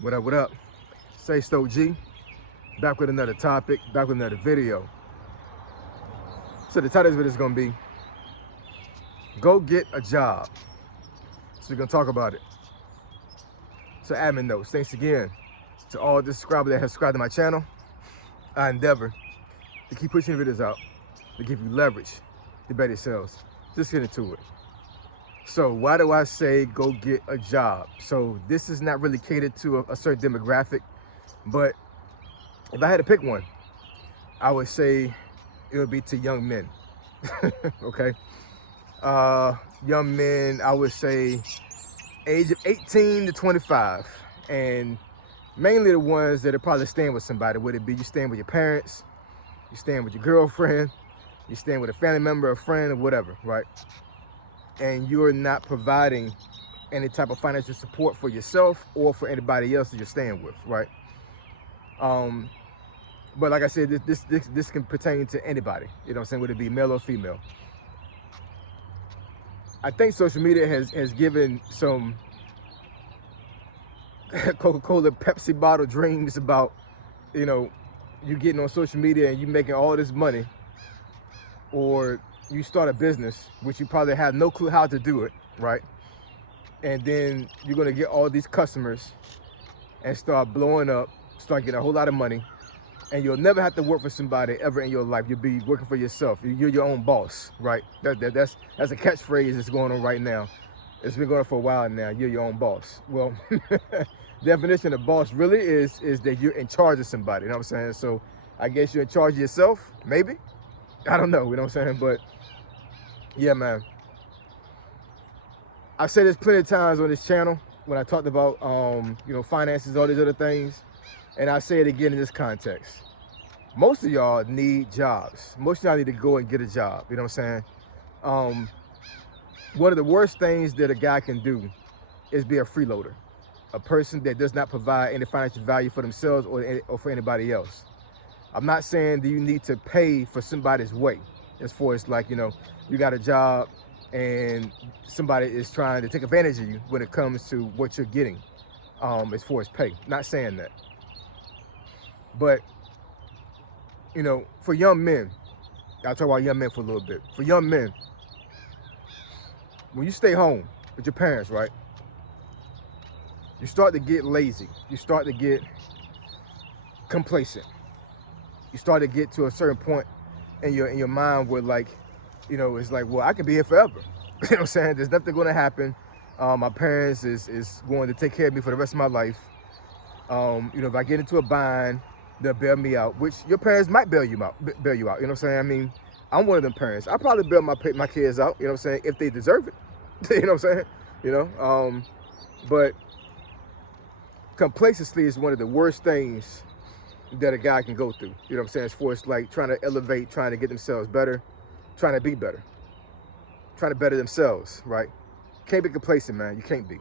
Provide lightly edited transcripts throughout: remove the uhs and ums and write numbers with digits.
What up, what up? Say Stoke G, back with another topic, back with another video. So the title of this video is gonna be, go get a job. So we're gonna talk about it. So admin notes, thanks again to all the subscribers that have subscribed to my channel. I endeavor to keep pushing videos out, to give you leverage to better sales. Just get into it. So why do I say go get a job? So this is not really catered to a certain demographic, but if I had to pick one, I would say it would be to young men. Okay, young men, I would say age of 18 to 25, and mainly the ones that are probably staying with somebody. Would it be you staying with your parents, you staying with your girlfriend, you staying with a family member, a friend, or whatever, right? And you're not providing any type of financial support for yourself or for anybody else that you're staying with, right? But like I said, this can pertain to anybody, you know what I'm saying, would it be male or female. I think social media has given some Coca-Cola, Pepsi bottle dreams about, you know, you getting on social media and you making all this money, or you start a business, which you probably have no clue how to do it, right? And then you're gonna get all these customers and start blowing up, start getting a whole lot of money, and you'll never have to work for somebody ever in your life. You'll be working for yourself. You're your own boss, right? That's a catchphrase that's going on right now. It's been going on for a while now. You're your own boss. Well, definition of boss really is that you're in charge of somebody, you know what I'm saying? So I guess you're in charge of yourself, maybe? I don't know, you know what I'm saying? But yeah, man. I've said this plenty of times on this channel when I talked about, you know, finances, all these other things. And I say it again in this context. Most of y'all need jobs. Most of y'all need to go and get a job. You know what I'm saying? One of the worst things that a guy can do is be a freeloader. A person that does not provide any financial value for themselves or for anybody else. I'm not saying that you need to pay for somebody's way. As far as like, you know, you got a job and somebody is trying to take advantage of you when it comes to what you're getting, as far as pay. Not saying that. But, you know, for young men, I'll talk about young men for a little bit. For young men, when you stay home with your parents, right, you start to get lazy. You start to get complacent. You start to get to a certain point in your mind where, like, you know, it's like, well, I can be here forever. You know what I'm saying? There's nothing going to happen. My parents is going to take care of me for the rest of my life. You know, if I get into a bind, they'll bail me out, which your parents might bail you out. You know what I'm saying? I mean, I'm one of them parents. I probably bail my kids out, you know what I'm saying, if they deserve it. You know what I'm saying? You know, but complacency is one of the worst things that a guy can go through. You know what I'm saying? As far as like trying to elevate, trying to get themselves better, trying to be better, trying to better themselves, right? Can't be complacent, man. You can't be.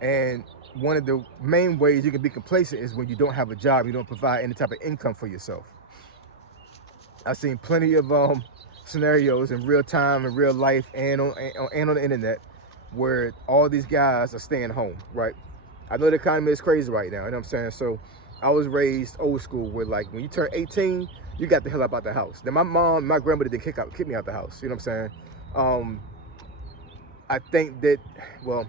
And one of the main ways you can be complacent is when you don't have a job, you don't provide any type of income for yourself. I've seen plenty of scenarios in real time, in real life, and on the internet, where all these guys are staying home, right? I know the economy is crazy right now, you know what I'm saying? So I was raised old school where, like, when you turn 18, you got the hell up out the house. Then my grandmother didn't kick me out the house, you know what I'm saying? I think that, well,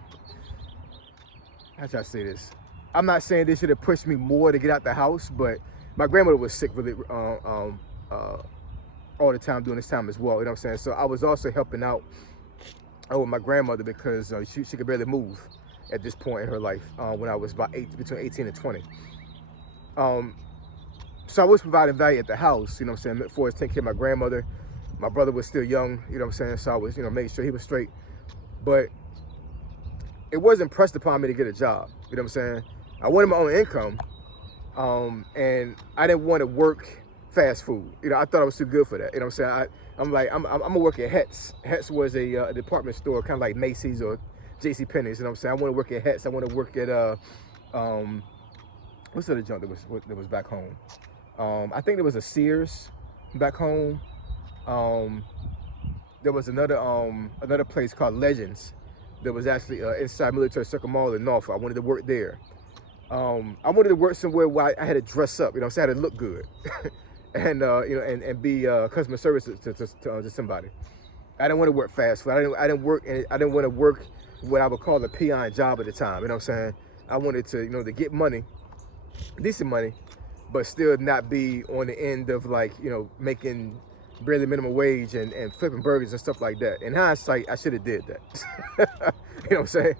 how should I say this? I'm not saying they should have pushed me more to get out the house, but my grandmother was sick really all the time during this time as well, you know what I'm saying? So I was also helping out with my grandmother because she could barely move at this point in her life when I was about between 18 and 20. So I was providing value at the house, you know what I'm saying, for taking care of my grandmother. My brother was still young, you know what I'm saying, so I was, you know, making sure he was straight. But it wasn't pressed upon me to get a job, you know what I'm saying? I wanted my own income, and I didn't want to work fast food. You know, I thought I was too good for that, you know what I'm saying? I'm like, I'm gonna work at Hetz. Hetz was a department store, kind of like Macy's or JC Penney's, you know what I'm saying? I want to work at Hetz. I want to work at, what's the other junk that was back home? I think there was a Sears back home. There was another place called Legends that was actually inside Military Circle Mall in Norfolk. I wanted to work there. I wanted to work somewhere where I had to dress up, you know, so I had to look good, and you know, and be customer service to somebody. I didn't want to work fast food. I didn't want to work what I would call a peon job at the time. You know what I'm saying? I wanted to, you know, to get money, decent money, but still not be on the end of, like, you know, making barely minimum wage and flipping burgers and stuff like that. In hindsight, I should have did that. You know what I'm saying?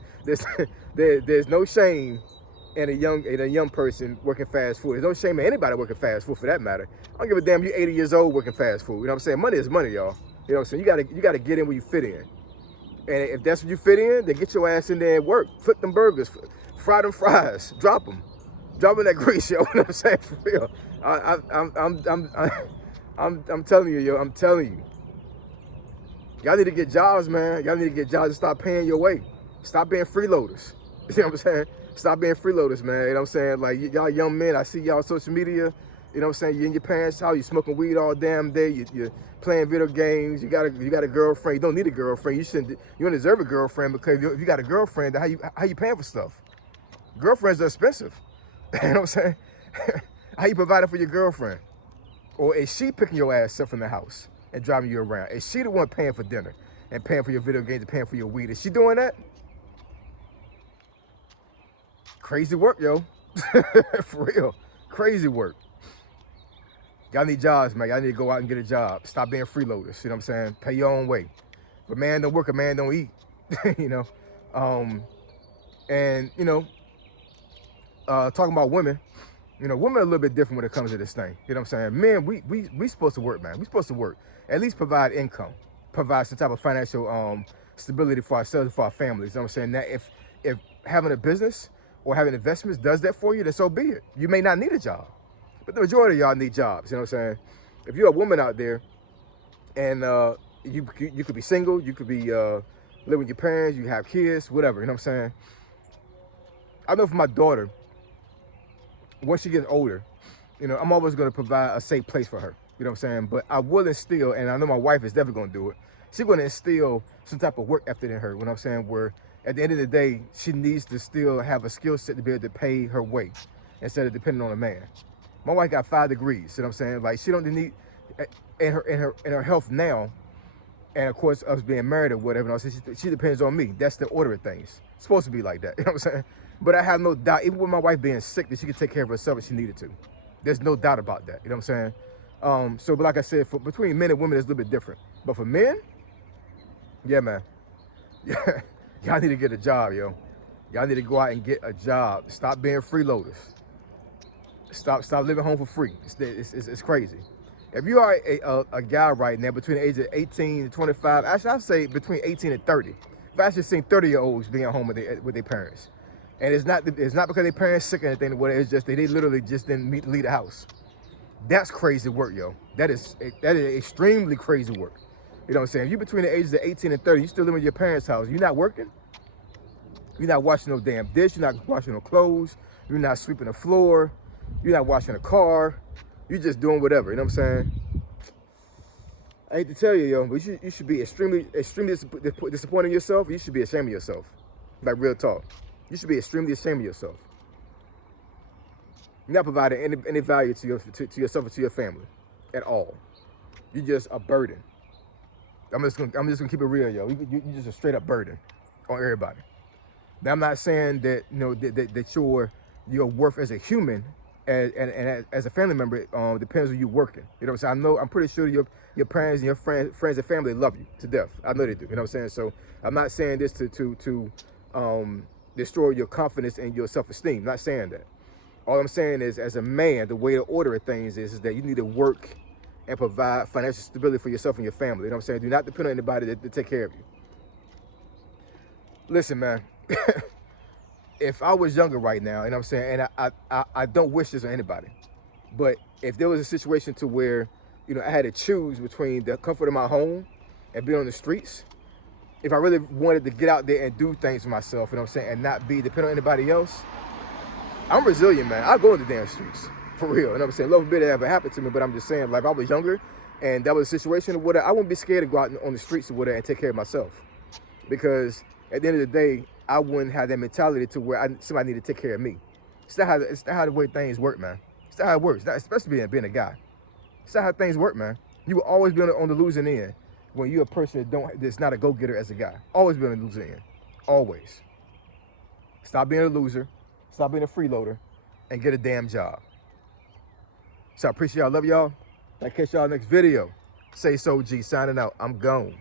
There's no shame in a young person working fast food. There's no shame in anybody working fast food, for that matter. I don't give a damn you're 80 years old working fast food. You know what I'm saying? Money is money, y'all. You know what I'm saying? You gotta get in where you fit in. And if that's what you fit in, then get your ass in there and work. Flip them burgers, fry them fries, drop them that grease, yo. You know what I'm saying? For real. I'm telling you, yo. I'm telling you. Y'all need to get jobs, man. Y'all need to get jobs and stop paying your way. Stop being freeloaders. You know what I'm saying? Stop being freeloaders, man. You know what I'm saying? Like, y'all young men, I see y'all on social media. You know what I'm saying? You're in your parents' house, you smoking weed all damn day, you're playing video games, you got a girlfriend. You don't need a girlfriend. You don't deserve a girlfriend, because if you got a girlfriend, then how you paying for stuff? Girlfriends are expensive. You know what I'm saying? How you providing for your girlfriend? Or is she picking your ass up from the house and driving you around? Is she the one paying for dinner and paying for your video games and paying for your weed? Is she doing that? Crazy work, yo. For real. Crazy work. Y'all need jobs, man. Y'all need to go out and get a job. Stop being freeloaders. You know what I'm saying? Pay your own way. If a man don't work, a man don't eat. You know? And, you know, talking about women, you know, women are a little bit different when it comes to this thing. You know what I'm saying? Men, we supposed to work, man. We supposed to work. At least provide income. Provide some type of financial stability for ourselves and for our families. You know what I'm saying? That if having a business or having investments does that for you, then so be it. You may not need a job. But the majority of y'all need jobs, you know what I'm saying? If you're a woman out there and you could be single, you could be living with your parents, you have kids, whatever, you know what I'm saying? I know for my daughter, once she gets older, you know, I'm always going to provide a safe place for her, you know what I'm saying? But I will instill, and I know my wife is definitely going to do it, she's going to instill some type of work ethic in her, you know what I'm saying? Where at the end of the day, she needs to still have a skill set to be able to pay her way instead of depending on a man. My wife got 5 degrees, you know what I'm saying? Like, she don't need, in her health now, and of course, us being married or whatever, she depends on me. That's the order of things. It's supposed to be like that, you know what I'm saying? But I have no doubt, even with my wife being sick, that she could take care of herself if she needed to. There's no doubt about that, you know what I'm saying? So, but like I said, between men and women, it's a little bit different. But for men, yeah, man. Yeah, y'all need to get a job, yo. Y'all need to go out and get a job. Stop being freeloaders. Stop living home for free. It's crazy. If you are a guy right now between the age of 18 and 25, actually I'd say between 18 and 30. I've actually seen 30-year-olds being at home with their parents. And it's not because their parents sick or anything, it's just that they literally just didn't leave the house. That's crazy work, yo. That is extremely crazy work. You know what I'm saying? If you're between the ages of 18 and 30, you still living in your parents' house, you're not working, you're not washing no damn dish, you're not washing no clothes, you're not sweeping the floor, you're not washing a car. You're just doing whatever. You know what I'm saying? I hate to tell you, yo, but you should be extremely disappointed in yourself. You should be ashamed of yourself. Like, real talk. You should be extremely ashamed of yourself. You're not providing any value to yourself or to your family at all. You're just a burden. I'm just gonna keep it real, yo. You're just a straight up burden on everybody. Now, I'm not saying that, you know, that your worth as a human and as a family member depends on you working. You know what I'm saying? I'm pretty sure your parents and your friends and family love you to death. I know they do. You know what I'm saying? So I'm not saying this to destroy your confidence and your self-esteem. I'm not saying that. All I'm saying is, as a man, the way to order things is that you need to work and provide financial stability for yourself and your family. You know what I'm saying? Do not depend on anybody to take care of you. Listen, man. If I was younger right now, you know what I'm saying, and I don't wish this on anybody, but if there was a situation to where, you know, I had to choose between the comfort of my home and being on the streets, if I really wanted to get out there and do things for myself, you know what I'm saying, and not be dependent on anybody else, I'm resilient, man. I'll go in the damn streets, for real. You know what I'm saying? Love forbid it ever happened to me, but I'm just saying, like, if I was younger and that was a situation or whatever, I wouldn't be scared to go out on the streets or whatever and take care of myself. Because at the end of the day, I wouldn't have that mentality to where somebody need to take care of me. It's not how the way things work, man. It's not how it works. Especially being a guy. It's not how things work, man. You will always be on the losing end when you're a person that's not a go-getter as a guy. Always be on the losing end. Always. Stop being a loser. Stop being a freeloader, and get a damn job. So I appreciate y'all. Love y'all. I'll catch y'all next video. Say so, G. Signing out. I'm gone.